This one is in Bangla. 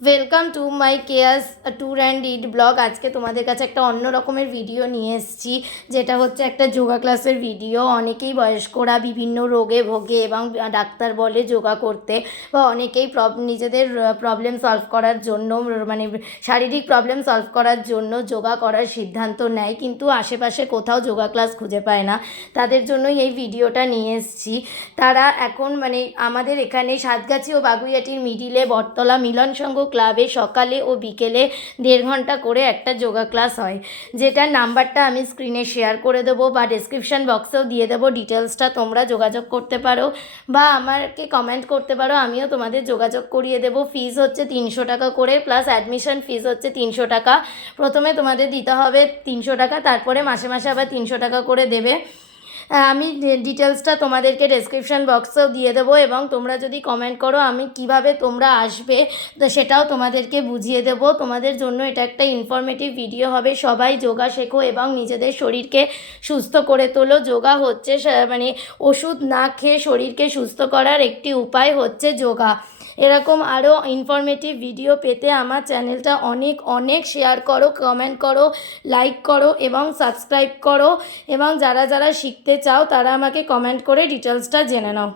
Welcome to my Keya's tour and eat blog. আজকে তোমাদের কাছে একটা অন্য রকমের ভিডিও নিয়ে এসেছি, যেটা হচ্ছে একটা যোগা ক্লাসের ভিডিও। অনেকেই বয়স্করা বিভিন্ন রোগে ভোগে এবং ডাক্তার বলে যোগা করতে, বা অনেকেই নিজেদের প্রবলেম সলভ করার জন্য, মানে শারীরিক প্রবলেম সলভ করার জন্য যোগা করার সিদ্ধান্ত নেয়, কিন্তু আশেপাশে কোথাও যোগা ক্লাস খুঁজে পায় না। তাদের জন্যই এই ভিডিওটা নিয়ে এসেছি। তারা এখন আমাদের এখানে সাতগাছি ও বাগুইআটির মিডিলে বটতলা মিলন সংঘ ক্লাবে সকালে ও বিকেলে 1.5 ঘন্টা করে একটা যোগা ক্লাস হয়, যেটার নাম্বারটা আমি স্ক্রিনে শেয়ার করে দেবো বা ডেসক্রিপশান বক্সেও দিয়ে দেবো। ডিটেলসটা তোমরা যোগাযোগ করতে পারো বা আমাকে কমেন্ট করতে পারো, আমিও তোমাদের যোগাযোগ করিয়ে দেবো। ফিজ হচ্ছে 300 টাকা করে, প্লাস অ্যাডমিশন ফিজ হচ্ছে 300 টাকা। প্রথমে তোমাদের দিতে হবে 300 টাকা, তারপরে মাসে মাসে আবার 300 টাকা করে দেবে। আমি ডিটেলসটা তোমাদেরকে ডেসক্রিপশান বক্সেও দিয়ে দেবো, এবং তোমরা যদি কমেন্ট করো আমি কিভাবে তোমরা আসবে তো সেটাও তোমাদেরকে বুঝিয়ে দেবো। তোমাদের জন্য এটা একটা ইনফরমেটিভ ভিডিও হবে। সবাই যোগা শেখো এবং নিজেদের শরীরকে সুস্থ করে তোলো। যোগা হচ্ছে ওষুধ না খেয়ে শরীরকে সুস্থ করার একটি উপায় হচ্ছে যোগা। এরকম আরও ইনফরমেটিভ ভিডিও পেতে আমার চ্যানেলটা অনেক অনেক শেয়ার করো, কমেন্ট করো, লাইক করো এবং সাবস্ক্রাইব করো। এবং যারা যারা শিখতে চাও তারা আমাকে কমেন্ট করে ডিটেলসটা জেনে নাও।